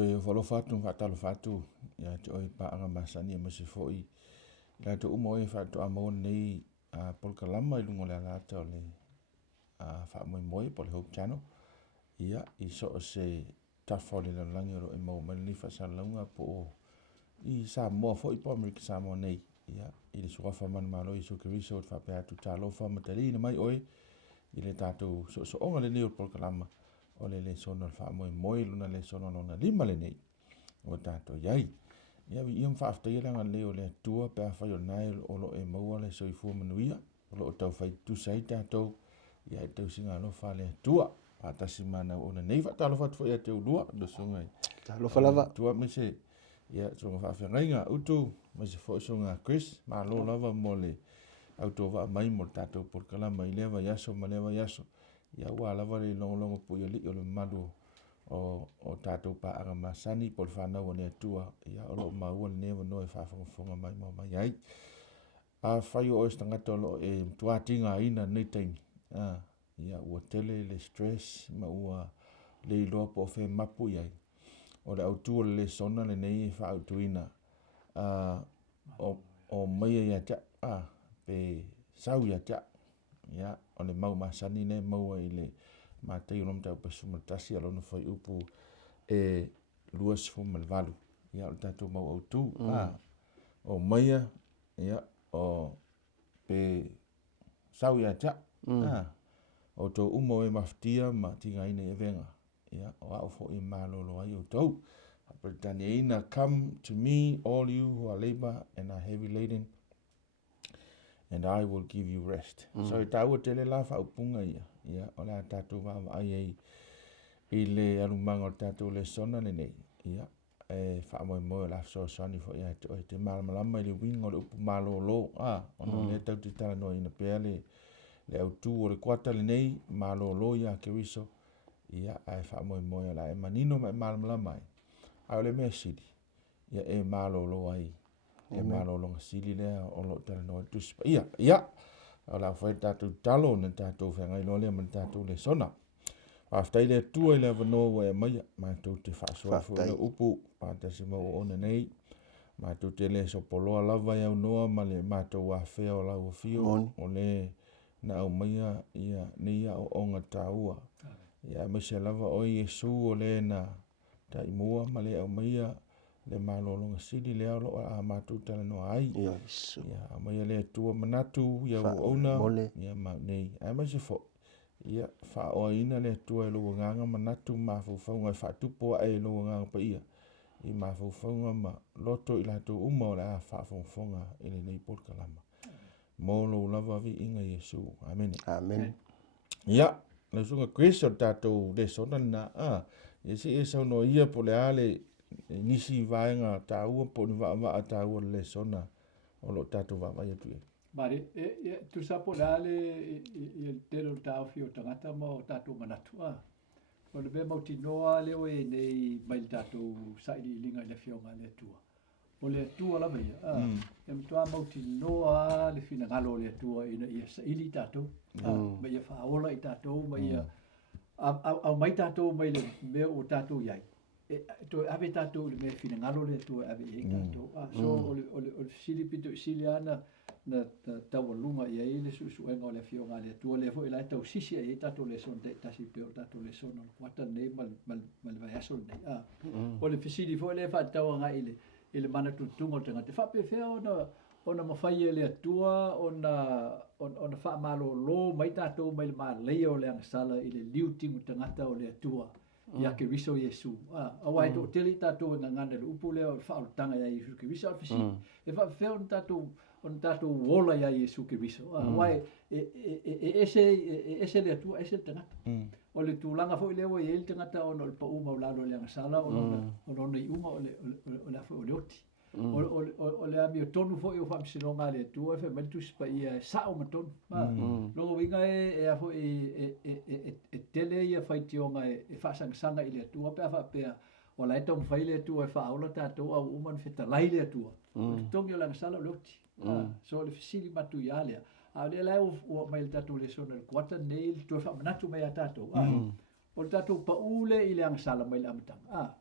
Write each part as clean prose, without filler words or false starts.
to e falo fatu fatalo fatu ya to e pa anga masani ma se foi la to umo e fatu amo nei a pol kalama i lungo le la to le a fa mo pol Hope Channel ia i so se tafole la langi ro e mo ni fa sa longa po i sa mo foi po mi sa mo nei ia i le so fa man malo i so ke resort fa pe tu talo fa materi mai oi i le tato so onga le ni pol kalama o le sono fa mo luna le sono lona lima le nei o tato yai ia vi im fa after ia nga le o le tua pe fa yo nai o lo e mo le so i fu manuia o lo tau fai tu sai tato ia tau singa lo fa le tua ata simana o le nei fa talo fa fo ia te lua do songa talo fa lava tua me se ia so fa fa nga utu me se fo songa Chris ma lo lava mo le auto va mai mo tato por kala mai leva yaso ma leva yaso ia wa lava le longo po ia li o le malu o tato pa aga masani por fana o le tua ia o lo ma o le nevo no e fa fonga mai mo mai ai a fai o stanga tolo e tua tinga ina nei ting ia o tele le stress ma o le lo po fe mapu ai o le autu le sona le nei fa autuina o mai ia ta pe sau ia ta ia o le mau masani ne mau i le ma te unom tau pesu matasi alo no fai upu e luas fu malvalu ia o tatu mau autu o maia ia o pe sau ia ta o to umo e maftia ma tinga ina e venga ia o au fo i malolo ai o tau Britannia, come to me, all you who are labor and are heavy laden, and I will give you rest. So tau tele la fa upunga ia o la tatu va ai i le alumanga o tatu le sona le nei ia e fa mo la so soni fo ia te malama i le wingo le upu malolo ono le tau te tala no ina pele le autu o le kwata le nei malolo ia ke riso ia ai fa mo la e manino ma malama mai ai le mesidi ia e malolo ai e malolo sili le o lo tala no tu ia ala foi tatu talo na tatu fe ngai no le man tatu le sona after ile tu ile no we mai ma tu te fa so fu le upu pa te simo ona nei ma tu te le so polo lava ia no ma le ma to wa fe o la o fio o le na o mai ia ni ia o onga taua ia me se lava o Yesu o le na ta imua ma le o mai le malolo sidi le alo a matu tala no ai ia mai le tu manatu ia ona ia ma nei ai ma se fo ia fa o ina le tu e lo nganga manatu ma fo fo ngai fa tu po e lo nganga pa ia i ma fo fo ma loto i la tu uma la fa fo fo nga ile nei por kalama mo lo lava vi inga Yesu amen amen ia le sunga Kristo tato de sona na isi eso no ia po le ale nisi vaenga tau po ni va tau le sona o lo tatu va vai tu mari tu sapo dale il telo tau fio tangata mo tatu manatu o le be mauti noa le o e nei mai tatu sai di linga le fio nga le tua o le tua la mai e mtua mauti noa le fina ngalo le tua ina ia sa ili tatu mai fa ola i tatu mai au mai tatu mai le me o tatu yai to ave tatu le me fina ngalo le tua ave e tatu so o sili pito siliana na tau lunga ia ile su enga le fio nga le tua le fo ila tau sisi e tatu le son de tasi pe tatu le son no wata nei mal vai aso nei o le fisili fo le fa tau nga ile mana tu tungo tanga te fa pe fe ona mafai le tua ona fa malo lo mai tatu mai ma le o le sala ile liuti tangata o le tua ia ke riso Yesu awai to teli tatu na ngana le upu le fa tanga ia Yesu ke riso fisi e fa fe on tatu wola ia Yesu ke riso awai ese le tua ese tangata o le tulanga fo ile o ele tangata ona le pa uma o lalo le sala ona nei uma o le fo o le oti o le ami o tonu fo i o whamsilonga le tua fe mentus pa ia sa o matonu lo winga e a fo e tele ia whaitionga e whasanga i le tua pe a whapea o la etong whai le tua e whaola tātou au uman wheta lai le tua o te tongi o langa sala o leoti so le fisili matu i alea a le lai o mai le tātou le sona le kuata nei le tua whamanatu mai a tātou o le tātou pa ule i le anga sala mai le amatanga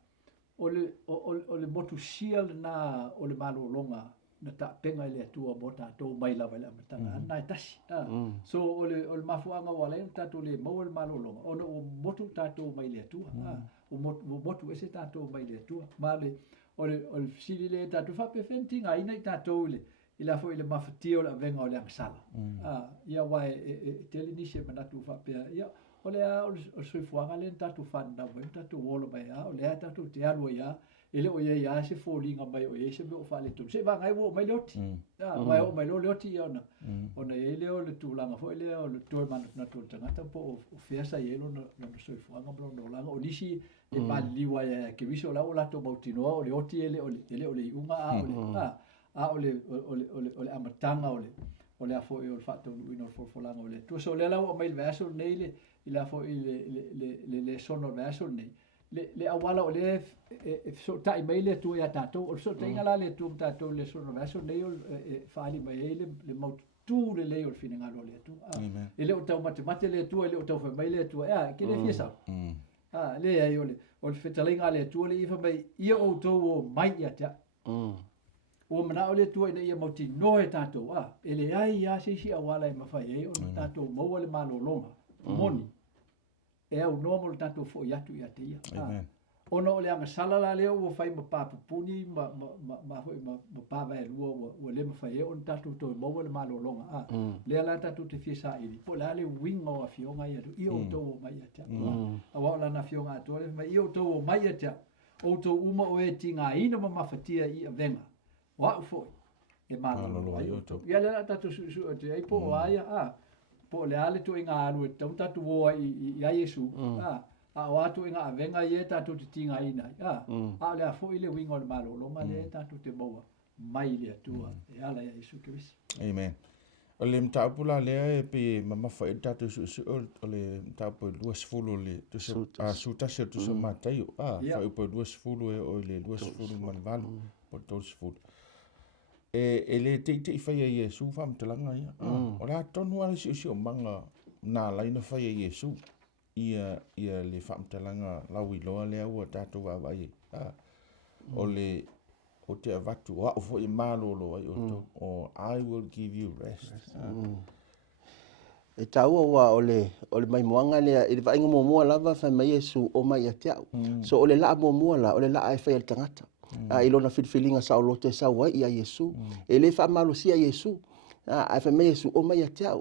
o le motu sia na o le malolonga na ta penga le tua bota to mai la vela matanga na tasi so o le mafuanga wala ta to le mo le malolonga o motu ta to mai le tua o motu ese ta to mai le tua male o le sili le ta to fa pe fentinga ina ta to le ila fo ile mafatio la venga o le sala ia wai tele ni se mana tu fa pe ia o le o sui fuanga le ta tu fa na ve ta tu wolo mai o le ta tu te alu ia ele o ia se folinga mai o ese me o fa le tu se va ngai wo mai loti mai o mai loti ona ona ele o le tulanga fo ele o le tu man na tu tanga ta po o fesa yelo no sui fuanga blo no langa o disi e ba liwa ya ke viso la o la to bautino o le oti ele o le unga o le amatanga o le afo e o fatto no fo langa o le tu so le la o mai verso nei le ila fo le sono verso nei le awala o le so tai mai le tu ya tato o so tenga la le tu tato le sono verso nei o fali mai le mo tu le o fine ngalo le tu ele o tau mate le tu ele o tau fa mai le tu ke le fiesa le ai o le fetalinga le tu le ifa mai ia o to o mai ya ta o mana o le tu ina ia mauti no e tato ele ai ia si awala e mafai e o tato mo le malolonga moni e au normal tato fo yatu ia te ia ono o le anga sala la leo o fai ma papupuni ma pa vai lua o le mafai e o tato to mo le malolonga le ala tato te fiesa ili po la le wingo a fionga ia tu io to o mai ata awa la na fionga to le mai io to o mai ata o to uma o e tinga ina ma mafatia i a venga wa foi e malolo ai o to ia le tato su te ai po aia po le ale tu inga alu e tau tatu woa i a Yesu a o atu inga a venga i e tatu te tinga ina a le a fo i le wingo le malolo ma le tatu te moa mai le atua e ala ia Yesu Kirisi amen o le mtaupula lea e pe mamafa e tatu su o le mtaupu luas fulu le tu se a sutase tu se matai fa upo luas fulu e o le luas fulu manvalu po tos fulu e le te fai a Yesu fam talanga ia o la tonu ala si o manga na laina fai a Yesu ia le fam talanga lawi loa le au tatu va vai o le o te avatu o fo i malolo ai o I will give you rest e tau o le mai moanga le e vai ngo mo lava fa mai Yesu o mai atia so o le la mo la o le la ai fai el tangata i lona filfilinga sa o lote sa wai ia Yesu e le fa malo sia Yesu ai fa mai Yesu o mai atia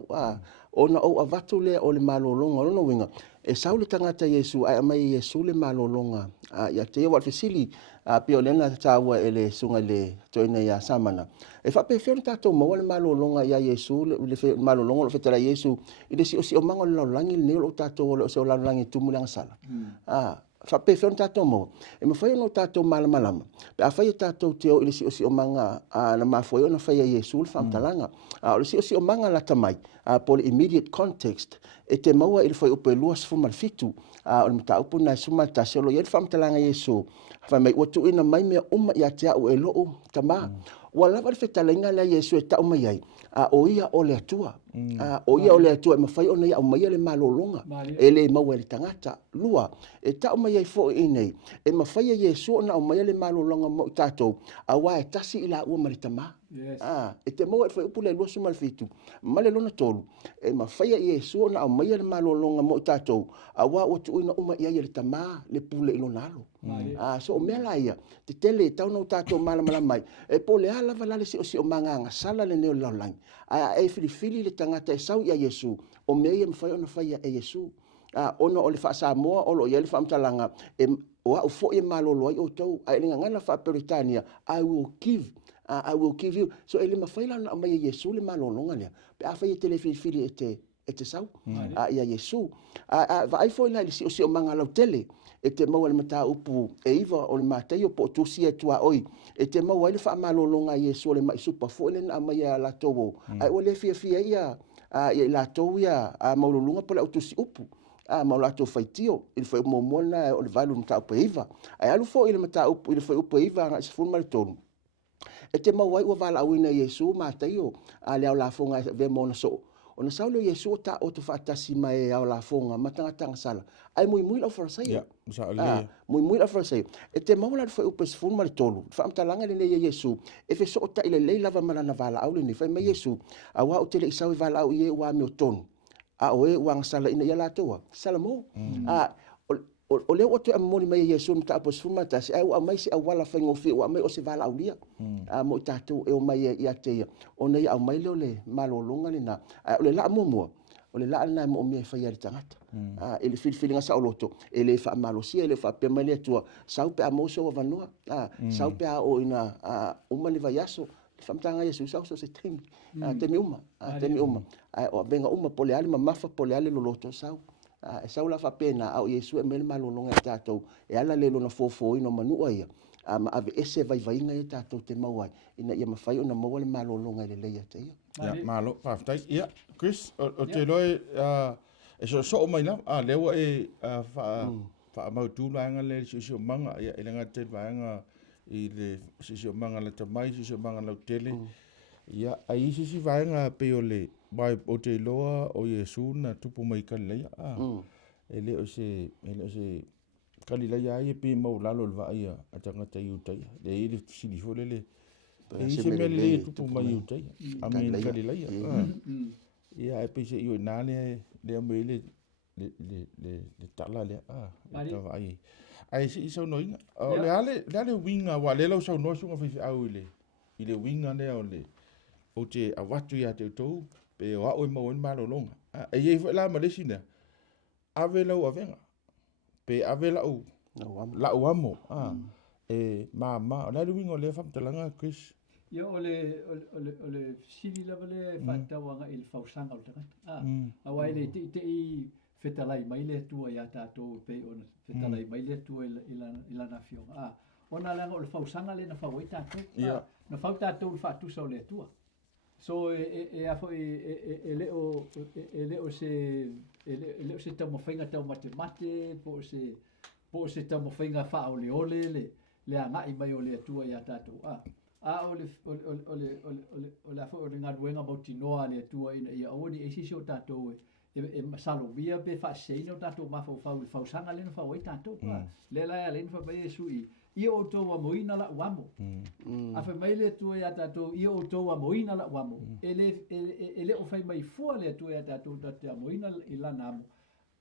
ona o avatu le o le malolonga lona winga e sa le tangata Yesu ai mai Yesu le malolonga ia te wa fisili pe o lena tawa ele sunga le toina ia samana e fa pe fiona tato mo le malolonga ia Yesu le malolonga le fetala Yesu i le si o mango le langi le o tato o se o langi tumulanga sala fa pe fiona tato mo e mo fai no tato malama pe a fai tato te o le si o manga na mafoi ona fai Yesu le famtalanga o le si o manga la tamai po le immediate context e te maua il fai upe luas fumal fitu o le mta upu na suma taselo ia le famtalanga Yesu fa mai watu ina mai me ia tia o elo tama wala va fetalinga la Yesu e ta mai ai o ia o le atua o ia o le atua e mafai ona ia o mai le malolonga e le mau le tangata lua e ta mai ai fo inei e mafai Yesu ona o mai le malolonga mo tato a wa e tasi ila o mai tama e te mau e foi upule lo sumal fitu male lona tolu e mafai Yesu ona o mai le malolonga mo tato a wa o tu ina o mai le tama le pule ilo nalo so o mela ia te tele tau no tato mala mai e po le ala vala le si o manga sala le neo laulang e fili le tangata e sau ia Yesu o mei e mfai ona fai e Yesu ona o le fa Samoa o lo ia le fa mtalanga e o fo e malolo ai o tau ai le ngana fa Peritania I will give you so ele mafai la na mai Yesu le malolonga le pe a fai tele fili e te sau ia Yesu va ai foi la si o manga lau tele e te mau le mata upu e iva o le matai o po tusia tua oi e te mau ai le fa malolonga Yesu le mai supa fo le na mai la towo ai o le fia ia la towo ia maululunga po la tusi upu ma la to faitio il foi momona o le valu mata upu iva ai alu fo ile mata upu ile foi upu iva nga se fun mal tonu e te mau ai o vala wina Yesu matai o le la fonga ve mona so ona sau le Yesu ta o tu fatasi mai au la fonga matanga sala ai mui la Farisei Ya, sa le. mui la Farisei e te maula foi upes fun mal tolu fa am talanga le Yesu e fe so ta ile le lava malana vala au le ni fa mai Yesu a wa o te le sau vala au ye wa mi o tonu a o e wang sala ina yala toa sala mo a o le o te amoni mai Yesu mta apos fun mata se au mai se wala fa ngofi wa mai o se vala au lia a mo tatu e o mai ia te o nei au mai le malolonga ni na o le la mo o le la na mo me fa ia tangata ele feeling sa o loto ele fa malosia ele fa pe male tua sau pe amo so vanua sau pe o ina o mali va yaso fa mtanga Yesu sau so se temi temi uma o venga uma pole ale mafa pole ale lo loto sau sau la fa pena au Yesu e mele malolonga tatou e ala le lo na fofo ino manua ia ma ave ese vai ngai tatou te mawai ina ia mafai ona mawale malolonga le leia te ia Ya, malo, paftai. Ya, Chris, o te loe, e so mai na, lewa e fa mau tūlanga le sisi o manga, ia ilanga te vaenga i le sisi o manga le tamai, sisi o manga lau tele. Ia, ai sisi vaenga pe o le, mai o te loa o Yesu na tupu mai kalileia. Ele o se kalileia ai e pe mau lalo le vaia a tangata iutai. Le ele sili fo le e se mele le tupu mai utai amen kalileia ia e pese io nane le amele le tala le tava ai se iso no inga o le ale winga wa le lo so no so fi au ile winga le o te awatu ia te to pe o o mo en malo longa e ye la malesina ave lo avenga pe ave la o amo e mama la winga le fam talanga Chris. Ia ole sili lava le whatauanga il fausanga o tangata. Awai le te I whetalai mai le tua ia tātou pe ona whetalai mai le tua ila na fionga. Ona langa o le fausanga le na whawai tātou. Na whau tātou le whatusa o le tua. So e afo e leo se tamo whainga tau mate po se tamo whainga wha o le ole le angai mai o le tua ia tātou. O le ngaruenga mo tinoa le tua ina ia oni e sisi o tātou e salomia pe whaaseina o tātou mawhau whausanga lena whawai tātou le lai lena whawai e sui ia o tō wa moina la uamo a whai le tua ia tātou ia o tō wa moina la uamo e le o whai mai fua le tua ia tātou tātou moina I lana amo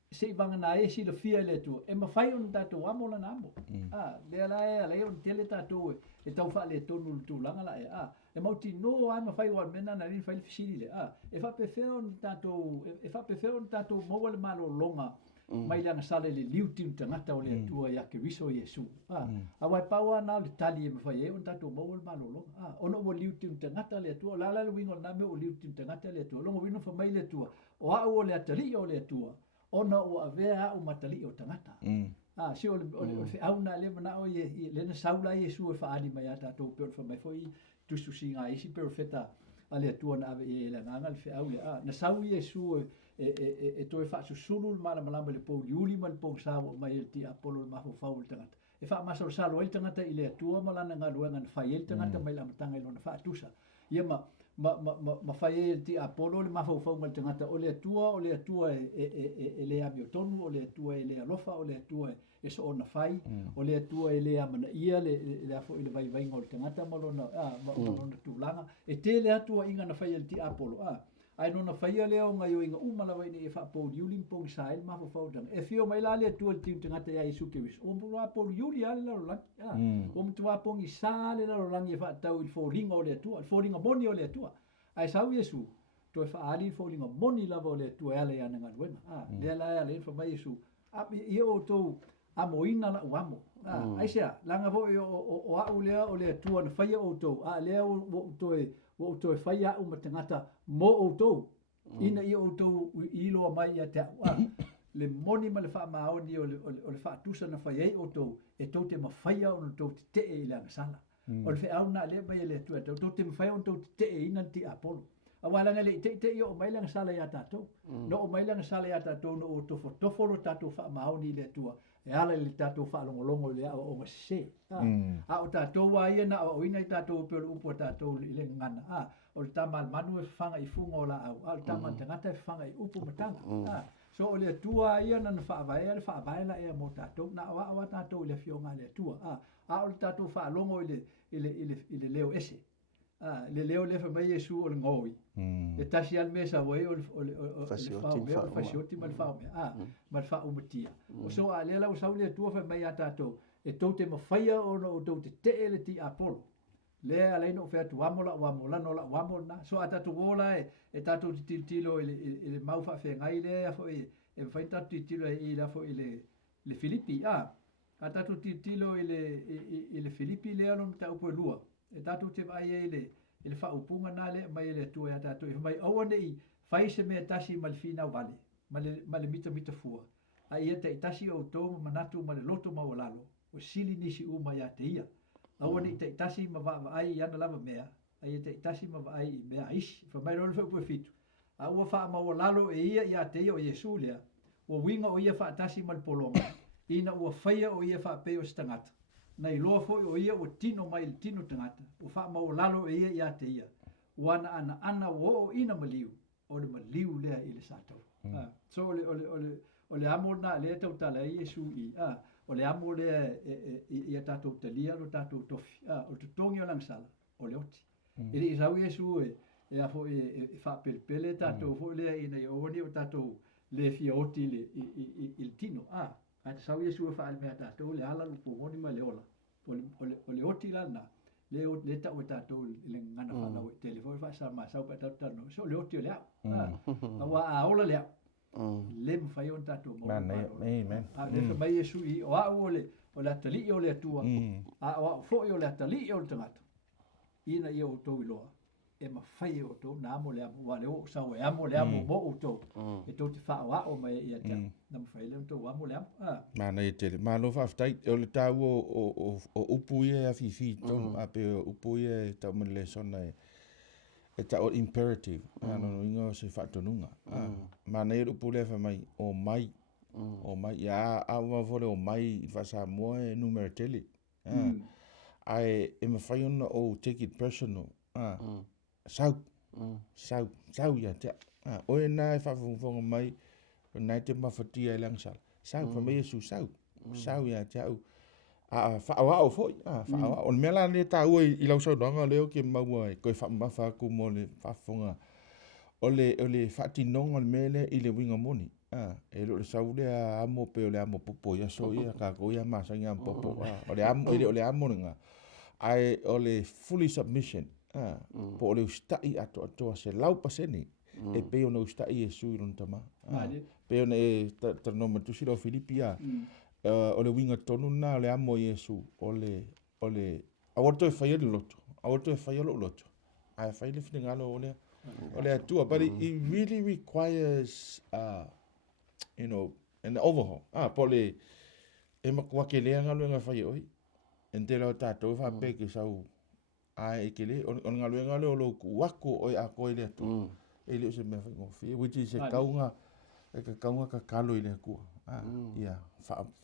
se vanga na e si le fia le tu e ma fai on tato amo la namo le la le on tele tato e tau fa le tonu tu langa la e ma ti no ma fai wa mena na ri fai fisili le e fa pe fe on tato mo wale malo longa mai langa sale le liuti tangata o le tua ya ke riso Yesu a wai pawa na le tali e ma fai on tato mo wale malo longa ono mo liuti tangata le tua la wingo na me o liuti tangata le tua longo wino fa mai le tua o a o le atali o le tua ona o avea o matali o tangata. Si o fe auna le mana o le na saula Yesu e faali mai ata to pe fa mai foi tusu singa isi perfetta ale tua na ave le nganga le fe au le na sau Yesu e to e fa su sulu mala mala le po yuli mal po sa mai ti apolo ma fo fa tangata. E fa ma so salo el tangata ile tua mala na ngaluanga fa el tangata mai la matanga ile na fa tusa. Ia ma fai ti apolo le mafau mal tangata o le tua e le abiotonu o le tua e le alofa o le tua e so ona fai o le tua e le amana ia le afo ile vai ngol tangata malona malona tulanga e te le atua inga na fai ti apolo ai no na fai le o ngai inga umala vai ni e fa po yulim pong sai mafau tang e fio mai la le tua ti tangata ya Yesu ke wis o mo po yuli ala la o mo tua pong I sale la lang e fa tau il foringa o le tua foringa boni o le tua ai sau Yesu to fa ali foringa boni la vo le tua ale ana ngalwena le la ale fa mai Yesu I o to amoina la wamo ai sia langa vo o o le tua na fai o to le o to fai a matangata mo o to ina I o to I lo mai ya te le moni ma le fa ma ni o le fa tusa na fai o to e to te ma fai o to te e la sala o le fe au na le mai le tu to te ma fai o to te e ina ti apolo awala ngale te o mai la sala ya tato no o mai la sala ya tato no o to fo lo tato fa ma ni le tua e ala le tatou whaalongolongo le o nga se. A o tatou wa ia na o ina i tatou pe o upo tatou i le ngana. O le tama manu e whanga i funga o la au. O le tama tangata e whanga i upo matanga. So o le atua ia na whaavae la ea mo tatou. Na awa tatou i le fionga le atua. A o le tatou whaalongo i le leo ese. Le leo le fa mai Yesu o le ngoi. Le tasi al mesa wai o le fasioti ma le fao me. Ma le fao matia. O so a le la usau le tua fa mai a tatou. E tau te mawhaia o no tau te te le ti apolo. Le alai no fea tu wamo la wamo na. So a tatou wola e tatou ti tilo i le mau fa fe ngai le a fo e fai tatou ti tilo i la fo i le Filipi. A tatou ti tilo i le Filipi le alo ta upo lua. E tatou te vai e le whaupunga nā le mai le tua e tatou. E mai aua nei whai se mea tasi ma le whina wale. Ma le mita fua. A ia te tasi o tō manatu ma le loto ma o lalo. O sili nisi uma ia te ia. Aua nei te tasi ma ai i ana lava mea. A ia te tasi ma ai i mea isi. Wha mai rolo whau fitu. A ua wha ma o lalo e ia te ia o Yesu lea. O winga o ia wha tasi ma le polonga. Ina ua whaia o ia wha peo stangata. Na i loa foi o ia o tino mai le tino tangata. O wha ma o lalo e ia te ia. Wana ana o ina maliu. O le maliu lea i le sātau. So o le amo na lea tau tala i Yesu i. O le amo lea i a tātou talia lo tātou tofi. O te tongi o langsala. O le oti. I le isau Yesu e a fo e wha pelepele tātou fo lea ina i owani o tātou le fia oti i le tino. A te sau Yesu e wha mea tātou le ala lupo ngoni ma le ola. O le oti lana. Le tau e tātou le ngana whanau e telefoni wha sa ma sau pa tātou tano. So le oti o le au. Awa a ola le au. Le mwhai on tātou mo. Amen. Le wha mai Yesu i o au o le atali o le atua. A o fo o le atali o le tangata. Ina i o tau iloa. E ma whai o tō, nā amo le amo, wa le o sau e amo le amo mo o tō. E tō te wha o mai i a te. Nā ma whai le tō amo le amo. Mana e tele. Mā lo whaftai, o le tau o upu ia a fifi tonu, a pe upu ia e tau mele sona e tau imperative. Ano inga o se whatonunga. Mana e upu le wha mai, o mai. O mai, ia a wafore o mai i whasa mua e numero tele. Ai e ma whai ona o take it personal. Sau ia te. Oe nā e whawhungwhonga mai, o nai te mawhatia e langsala. Sau, wha mea su sau. Sau ia te au. Whaawa o fhoi. Whaawa. O mea la ne tā ua i lau sau nanga leo ke maua e koe whamawha ku mo le whawhonga. O le whatinonga le mele i le winga moni. E lo le sau le amo pe o le amo pupo ia so ia ka ko ia masangi am popo. O le amo nga. Ai o le fully submission. Po le ustai ato se lau paseni e pe ona ustai e sui lon tama pe ona e tanoma tu silo Filipia o le winga tonu na le amo Yesu o le awarto e fai le loto ai fai le fina ngalo o le atua but it really requires an overhaul po le e makua ke le ngalo nga fai oi entela tato fa pe ke sau ai ke le on ngalo o lo ku wako o a ko ile tu ele se me ngo fi which is kaunga ka kalo ile ku ia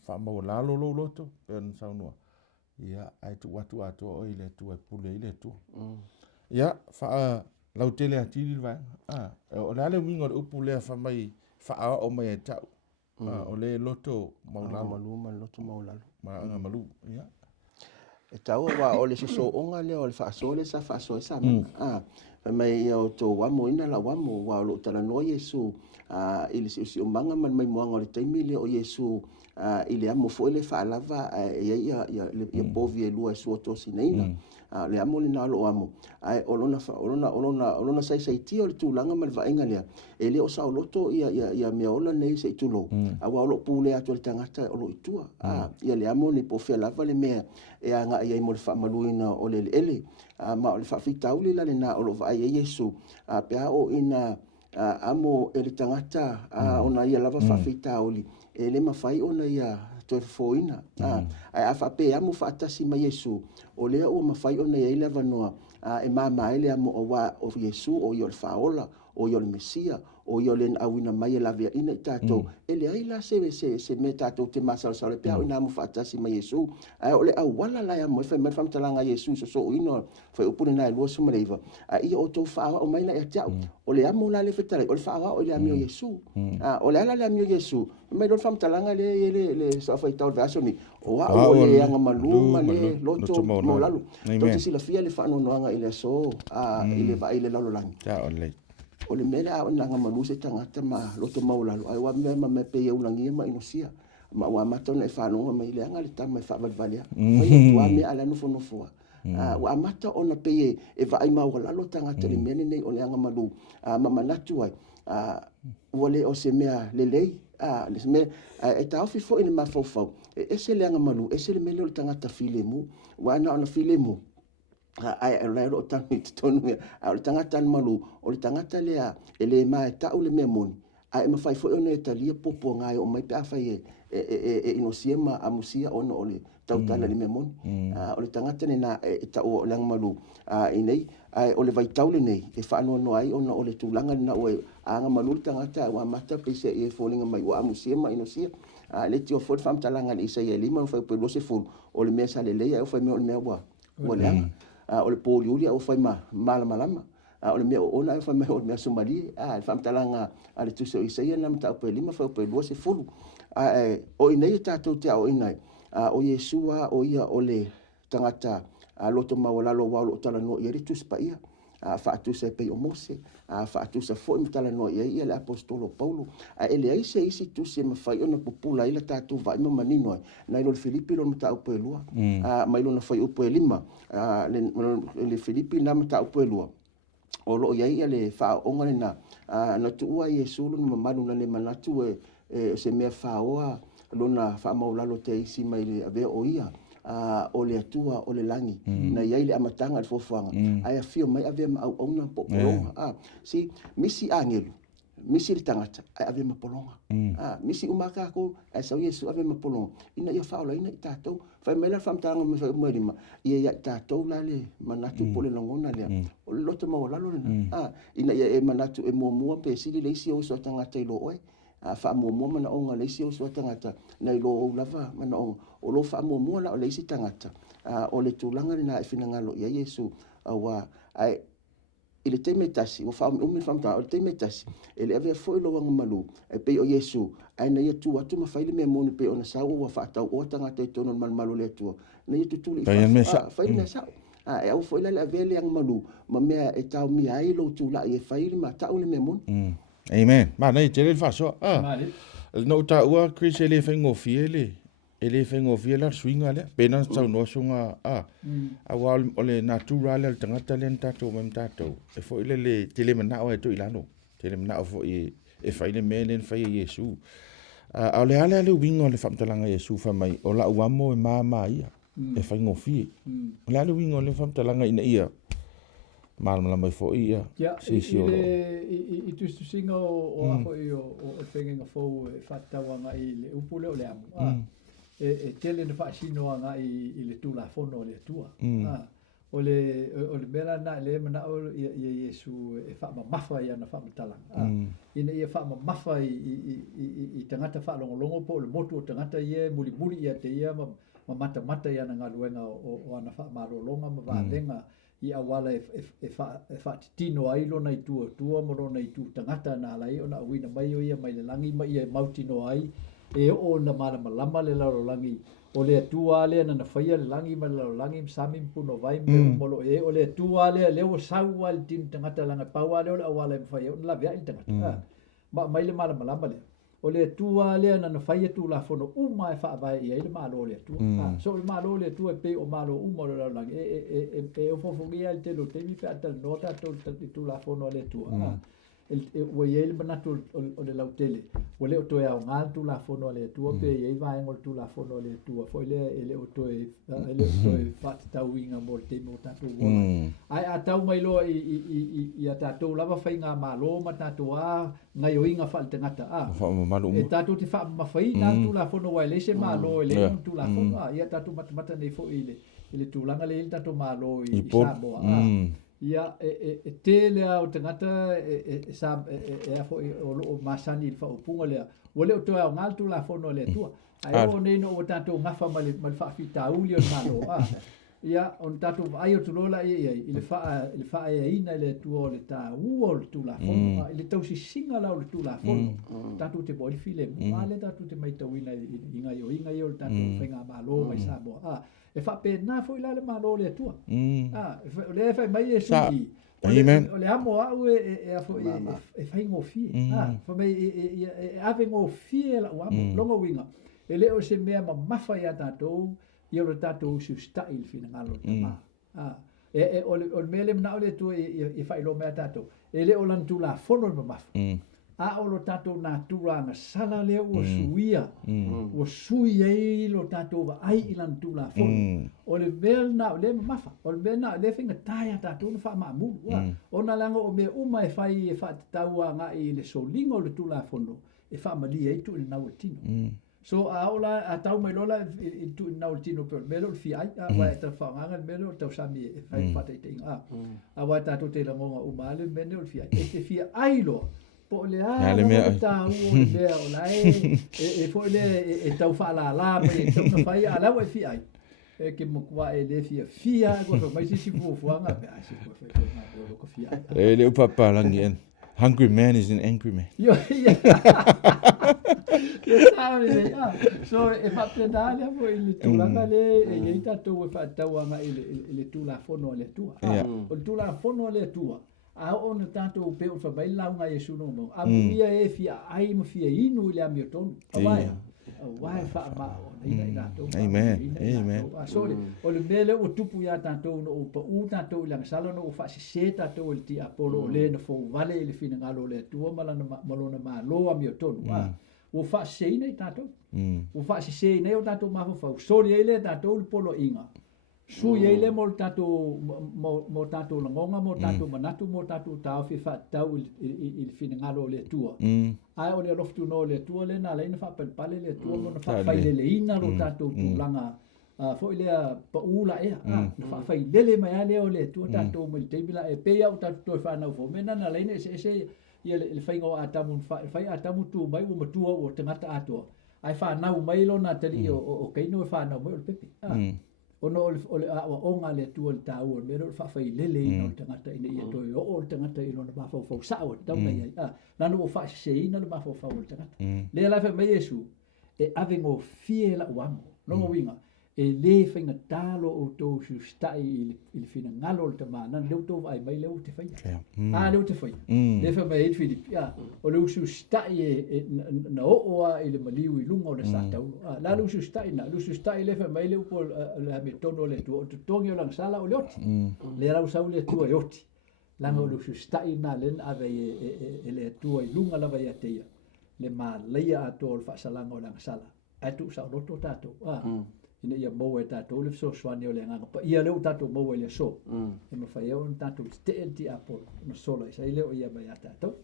fa mo la lo to pen sa no ia ai tu watu ato o ile tu e pule ile tu ia fa la tele ati va o la le wingo o pule fa mai fa o mai ta o le loto maulalo ma malu ia e tau wa o le so onga le o le fa so sa mai o to wa mo ina la wa mo wa lo tala no Yesu ili si o manga man mai mo le taimi le o Yesu ile amo fo le fa lava ia bovi e lua so to sinina le amo le na lo amo ai olona sai ti o le tulanga mal va inga le ele o sa loto ia me ola nei sei tulo awa o lo pule atu le tangata o lo itua ia le amo ni po fe lava le mea e anga ia mo le fa maluina o le ele ma o le fa fita uli la le na o lo va ia Yesu pe o ina amo ele tangata ona ia lava fa fita uli ele mafai ona ia to foina ai afa pe amo fa tasi ma Yesu o le o mafai ona ia lava noa e mama ele amo o wa o Yesu o yo faola o ia o le Mesia, o ia o le auina mai e lave ina i tātou. E le ai la se me tātou te masala le pea o ina mu whaatasi mai Iesu. O le au wala lai a moe whai mai whamtalanga Iesu so so ino whai upune nai lua sumareiva. Ia o tau whaawa o mai na e teau. O le amo la le whetare, o le whaawa o le amio Iesu. O le ala le amio Iesu. Mai don whamtalanga le sa whai tau le asoni. O wa o le anga maluma le loto mo lalu. Tau sila fia le whaanonoanga i le so i le vai le lalolangi. O le mele a nanga manuse tangata ma loto maulalu ai wa me me pe eu langi ma inosia ma wa mata na fa no ma ile anga le tama fa valvalia ai tu ame ala no fono fo wa mata ona pe e va ai ma wala lo tangata le mene nei o le anga malu ma manatu ai wole o se mea le lei le me e ta ofi fo ina ma fo fo e se le anga malu e se le mele o tangata filemu wa na ona filemu ai le ro tanu tonu o tangata malu o le tangata lea ele mai ta o le memoni ai ma fai fo ona italia popo ngai o mai pa fai e inosia ma amusia ona o le tautala le memoni o le tangata na ta o le malu inei ai o le vai taule nei e fa no ai ona o le tulanga na o anga malu tangata wa mata pe se e folinga mai wa amusia ma inosia le tio fo fam talanga le sai le ma fai pe lo se fo o le mesa le le o fai me o le me wa o le o le poliuli o fai malama o le mea ona fai me o le mea somali le famtalanga ale tuso isaia na mata pe lima fai pe 12 fulu o inei tatou te o inai o Yesua o ia o le tangata loto mawalalo wa lo tala no ia tus pa ia fa atusa pe o Mose fa atusa fo im tala no ia le apostolo Paulo ele ai se isi tusi ma fai ona popula ila tatou vai ma manino na ilo Filipi lo mata pe lua mai lo na fai o pe lima le Filipi na mata o pe lua o lo ia le fa onga na tua Yesu lo manu na le manatu se me fa oa lo na fa maulalo te isi mai le ave o ia o le atua o le langi na ia le amatanga le fofanga ai afio mai ave ma au ona popolonga si misi angelu misi le tangata ai ave ma polonga misi umaka ko ai sa Yesu ave ma polonga ina ia faula ina tatou fai mela fam tanga me mo lima ia tatou la le manatu pole longona le o loto ma wala lo ina ia e manatu e mo pe sili le isi o so tangata ilo oi fa mo mana onga le isi o so tangata na ilo o lava mana onga o lo fa mo la o le isi tangata o le tulanga na e fina ngalo ia Yesu wa ai ile temetasi o fa o fam ta o temetasi ele ave foi lo wanga malu e pe o Yesu ai na ia tu atu ma faile me mo pe ona sa o fa ta o tangata to no malu le tu na ia tu tu fa ile sa e au foi la vele ang malu ma me e tau mi ai lo tu la e faile ma ta o le me mo amen ma nei te le fa so no ta ua Chris ele fengo fiele ele fengo fiela swinga le pena tau no sunga wa ole natural le tangata le tato mem tato e fo ile le tele mana o to ilano tele mana fo e faile melen fa Yesu ole ale le wingo le famtalanga Yesu fa mai o la uamo e mama ia e fengo fie ole ale wingo le famtalanga ina ia malama mai fo ia si o i tu singa o afo o fenga fo fatawanga i le upule o le amu e tele na fasino anga i le tula fono le tua o le mera na le mana o Yesu e fa mafa ia na fa matala ina ia fa mafa i tangata fa longo po le motu o tangata ia muli ia te ia ma mata ia na ngaluenga o ana fa malolonga ma valenga i awala e fa tino ai lona i tua mo lona i tu tangata na lai ona uina mai o ia mai le langi mai ia mautino ai e o na malama le langi o le tua le na faia le langi ma le langi sami puno vai me molo e o le tua le o saua le tin tangata langa paua le o awala e faia ona la via il tangata ma mai le malama le o le tua le na faia tu la fono uma e fa vai e le malo le tua so le malo le tua pe o malo uma le langi e o fofogia il te lo temi pe atal nota tu la fono le tua o ye le manatu o le lautele o le to ya ngal tu la fono le tua pe ye vai ngol tu la fono le tua foi le ele o to fat tawinga mo te mo tatu ai atau mai lo i tatu lava fai nga malo ma tatu a ngai o inga fal tengata e tatu te fa ma fai na tu la fono wa le se malo le tu la fono ia tatu mata nei fo ile tulanga le tatu malo i sabo ia te lea o tangata sa afo o lo masani il fa upunga lea o le o toa o ngal tu la fono le tua ai o nei no o tato ngafa mal fa fita uli o malo ia on tato ai o tulola ia ile fa ina le tuo le ta uo tu la fono ile tau si singa la o tu la fono tato te boi file male tato te mai tau ina inga yo tato fenga malo mai sa bo e fa pe na foi la le malo le tua le fa mai e sui o le amo au e afo e fai ngo fi fa mai e ave ngo fi la o amo longo winga e le o se mea ma mafa ia tatou ia o le tatou su style fina ngalo tama o le mele na o le tu e fai lo mea tatou e le o lan tu la fono ma mafa o lo tatou na tura na sala le o suia o suia i lo tatou va ai i lan tu la fono o le bel na o le mafa o le bel na le finga taia tatou na fa ma mu o na langa o me uma e fa taua nga i le solingo le tu la fono e fa mali e tu na o tino so aula a tau mai lola tu na o tino per melo fi ai wa ta fa nga melo ta sa mi fai fa te tinga wa ta to te la ngonga o male melo fi ai e fi ai lo po le ta o le o lai e fo le e tau fa la me tau na fai ala wa fi ai e ke mo kwa e le fi ko mai si fu fu nga pe si ko fi ai e le papa langi hungry man is an angry man. So if I play that, I will do la le e ita to fa tawa nga ile tu la fono le tua. O tu la fono le tua. A on tanto pe o fa bai la nga Yesu no mo. A ia e fia ai mo fia inu le ami ton. Vai. Vai fa ma ina to. Amen. Amen. So o le mele o tupu ya tanto no o pa u tanto la sala no fa se tanto il ti apolo le no fo vale le fina ngalo le tua mala malona ma lo ami ton. O fa se ina tanto. O fa se ina o tanto ma fa so le ele tanto il polo inga. Su ele mo tanto mo tanto longa mo tanto manatu mo tanto ta fa tau il fina ngalo le tua. Ai o le loftu no le tua le na le na fa pale le tua mo na fa fai le ina ro tanto langa fo ile pa ula e fa fai le mai ale o le tua tanto mo te bila e pe au tanto fa na fo mena na le se ia le fai ngo atamu fai atamu tu mai o matua o tangata ato ai fa na mai lo na tali o kaino fa na mo le pepe ono o nga le tu o tau o mero fa fai lele ina o tangata ina ia to o tangata ina na fa fa sa o tau mai na no fa se ina na fa fa o tangata le la fa mai Yesu e ave ngo fiela wango no mo winga e le fainga talo o to su stai il fina ngalo te mana le to ai mai le te fai le te fai le fa mai il filipia o le su stai na o ile maliu i lunga o le satau la lu su stai na lu su stai le fa mai le po la metodo le to tongi o la sala o le oti le ra usau le tu e oti la no lu su stai na len ave e le tu i lunga la vai te le ma le a to fa sala o la sala atu sa roto tato ina ia mo e tatou le so swani o le nganga pa ia le tatou mo le so e ma fai on tatou te apo no solo sai le o ia mai tatou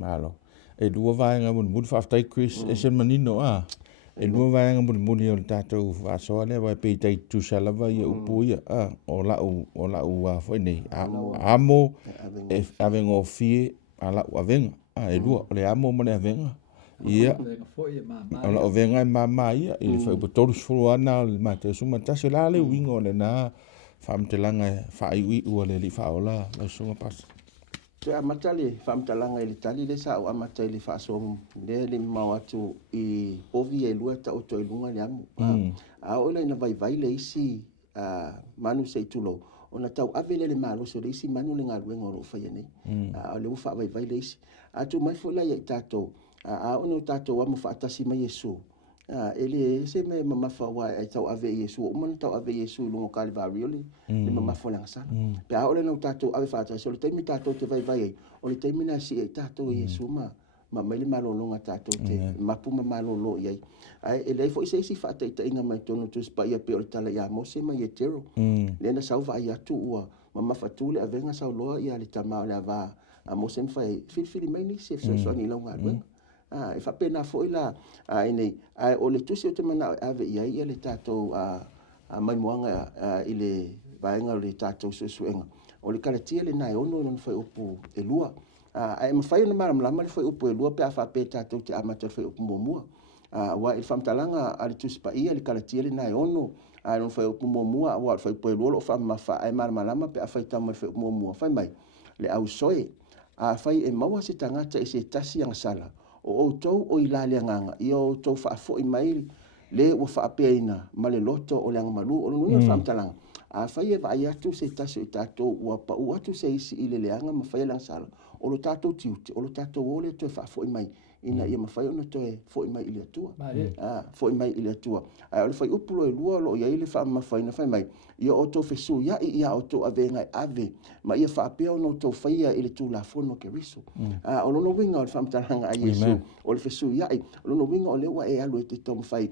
malo e lua vai nga mun fa after Chris e sen manino e lua vai nga mun o tatou fa so le vai pe tai tu sala vai o puia o la u foi nei amo e avengo fie ala u avenga e lua le amo mo le avenga ia ala o venga mama ia i fa po todos fulana ma te suma tase la le wingo le na fam te langa fa i u le li fa ola la suma pas te amatali fam te langa i tali le sa o amatali fa so le ma atu i ovi e lueta o to ilunga le amu a ola ina vai le isi manu se tulo ona tau avele le malo so le isi manu le ngaluenga o fa yene a le ufa vai le isi atu mai fola ia tato ono tato wa mo fatasi mai Yesu ele se me mama fa wa ai tau ave Yesu o man tau ave Yesu lo Calvary le mama fa la sa pe a ole no tato ave fatasi so le temi tato te vai o le temi na si tato Yesu ma mai le malo longa tato te mapu malo lo ia ai ele fo se si fata ita inga mai tono tu spa ia pe o tala ia mo se mai etero le na sa va ia tu wa mama fa tu le avenga sa lo ia le tama le va a mo se fai fil mai ni se so ni longa e fa pena foi la nei o le tusi o te mana ave ia le tato mai moanga ile vaenga le tātou suenga. O le kalatia le nai ono ina whai upu e lua. Ai mawhai na maramlama le whai upu e lua pe a whape tātou te amata le whai upu mua. Wa il whamtalanga ali tuspa ia le kalatia le nai ono. Ai no whai upu mua wa le whai upu e lua lo whamawha ai maramlama pe a whai tama le whai upu mua. Whai mai le au soe. Whai e maua se tangata e se tasi ang sala. O tau o ilale nganga. I o tau whaafo i mai le wa whaapea ina ma le loto o le anga malu o le nunga whamtalanga. Whai e vai atu se taso i tātou ua pa u atu se isi i le leanga ma whai lang sala. O lo tātou tiuti, o lo tātou ole toi whaafo i mai. Ina ia ma whai ona toi fo i mai i le atua. Fo i mai i le atua. O le whai upulo e lua lo ia i le wha ma whai na whai mai. Ia o tau whesu ia i ia o tau avenga ave. Ma ia whaapea o no tau whaia i le tū la fono ke riso. O lono winga o le whamtaranga a Yesu. O le whesu ia i. O lono winga o le ua e alu e te tomu whai.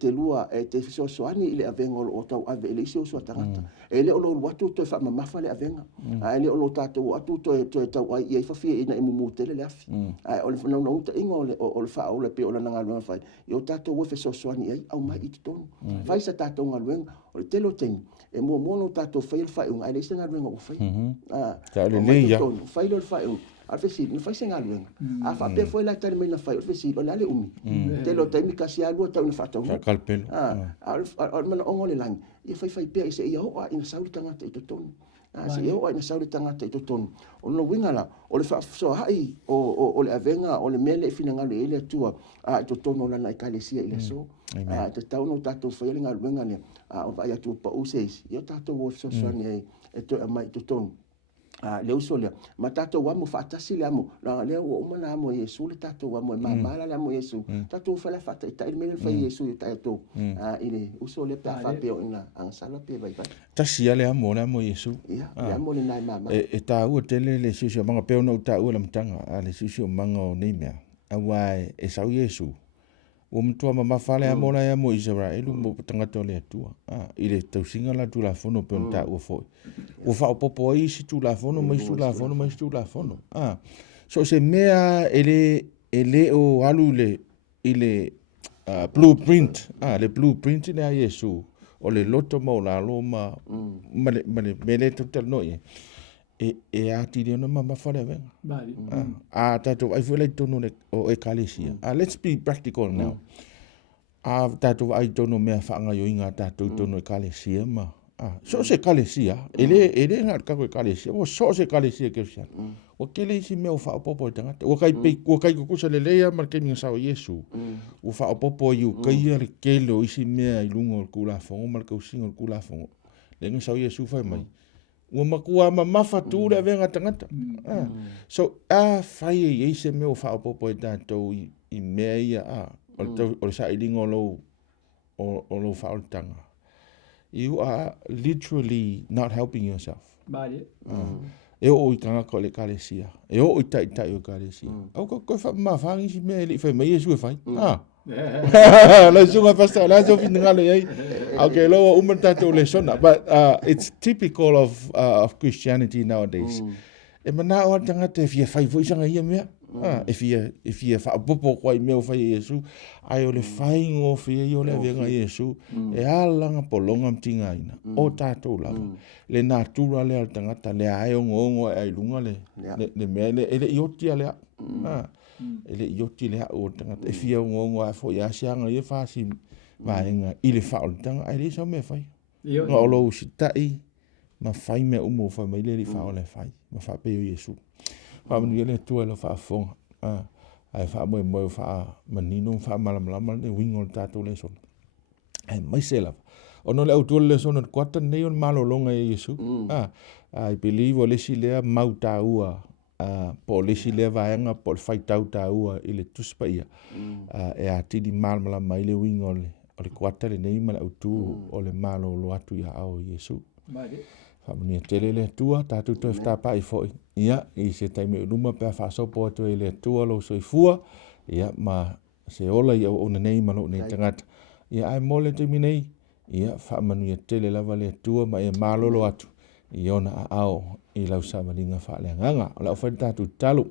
Te lua e te fisosoani i le avenga o tau ave. E le isi o sua tangata. E le o lo watu toi wha mamafa le avenga. E le o lo tātou atu toi tau ai i whawhia ina i mumu tele le afi. O le whanau nauta inga o le wha o le pe o le nanga luenga whai. I o tātou ua fisosoani ai au mai i te tonu. Whai sa tātou ngā luenga. O le telo teimi. E mua mono tātou whai le whai unga. E le isi ngā luenga o whai. Ka le leia. Whai lo le whai unga. A fesi, ni fai se ngā luenga. A whapea foi lai tari mai na whai. O fesi, o le ale umi. Telo teimi kasi alua tau na whatau. Ka kalpelo. A mana ongo le langi. Ia whai pia i se ia hoa ina sauri tangata i to tonu. Se ia hoa ina sauri tangata i to tonu. O no wingala, o le whaafusoa hai, o le avenga, o le mele e whina ngale e le atua, i to tonu o lana i kalesia i le so. Te tau no tātou whaiale ngā luenga lea, o vai atu pa useis. Ia tātou o fisosoani e toi a mai i to tonu. Le uso lea, ma tātou amo whaatasi le amo, lea ua umana amo Yesu, le tātou amo e mamala le amo Yesu, tātou whala whata i tairi mele whai Yesu i tai tō, i le uso le pia whapeo ina angasala pia vai vai. Tasia le amo Yesu. Ia, le amo le nai mama. E tā ua tele le sisi o manga peo nau tā ua la mtanga, le sisi o manga o neimea, awai e sau Yesu. O mtua mamawhale a mora ea mo Israelu mo tangata o le atua. I le tausinga la tu la fono pe on ta ua foi. O whao popo ai si tu la fono, mai tu la fono, mai tu la fono. So se mea ele o alu le blueprint. Le blueprint le a Yesu. O le loto mo la lo ma le tutal noi. E a tiri ona mamawhale a venga. Tatou ai fuelai tono o e kalesia. Let's be practical now. Tatou ai tono mea whaanga yo inga tatou tono e kalesia ma. So se kalesia. Ele ngā kako e kalesia. O so se kalesia Christian. O kele isi mea o whaopopo i tangata. O kai kukusa le leia mar kei minga sao Yesu. O whaopopo i u kai ale kele o isi mea i lungo o kula fongo mar kausingo o kula fongo. Le nga sao Yesu fai mai. Ua makua mamafa tūre venga tangata. So, whai e eise me o whaopopo e tātou i mea ia o le sa ilinga o lo whaotanga. You are literally not helping yourself. E o i kanga ko le kalesia. E o i tai o kalesia. Au koe whamawhangi si mea li whai mai e sue whai. La sunga pasta la so fin ngalo yai. Okay, lo umatato le sona, but it's typical of Christianity nowadays. E mana o tanga te fia fai foi sanga ia mea. If you fa popo ko me o fai Yesu, ai o le fai ngo fia i o le venga Yesu, e alanga polonga mtinga ina. O tato lava. Le natura le tangata le ai ngo ai lunga le mele ele ioti ale. Ele ioti le o tangata e fia ngo a fo ya sianga e fa si vaenga i le fa o tanga ai le so me fai. Ngo lo sitai ma fai me umo fa mai le fa o le fai. Ma fa pe Yesu. Fa mani le tu le fa fo. Ai fa mo fa manino fa malam le wingo tato le so. Ai mai sela. Ono le auto le so no kwata nei on malo longa e Yesu. I believe o le si le mauta ua. Po le si le vaenga po fai tauta ua i le tuspa ia. E a tidi malmala mai le wingo o le kwata le nei mala auto o le malo lo atu ia ao Yesu. Whamania tele le tua, tātou toi whtapa i foi. Ia, i se taime uruma pia whasopo atu e le tua lo soifua. Ia, ma se ola i o nei malo nei tangata. Ia, ai mole te minei. Ia, whamania tele lava le tua ma e malolo atu. I ona a ao, i lau samaringa whale nganga. O lau whai tātou talo.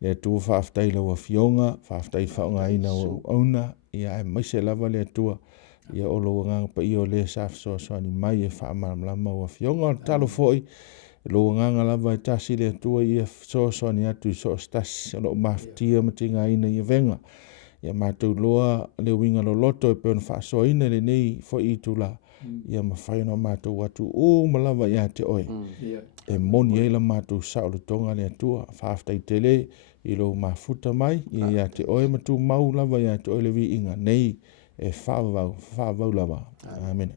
Le tua whaftai lau a fionga, whaftai whaonga ina o auna. Ia, ai maise lava le tua. ia o lo nganga pa io le sa so ni mai e fa malama o fionga talo foi lo nganga lava e tasi le tua ia so ni atu so stas lo maftia matinga ina ia venga ia matou loa le winga lo loto e pe fa so ina le nei fo i tula ia mafai no matou atu o malava ia te oe e moni e la matou sa o le tonga le tua fa aftai tele i lo mafuta mai ia te oe matu mau lava ia te oe le vi inga nei e fa vau lava amen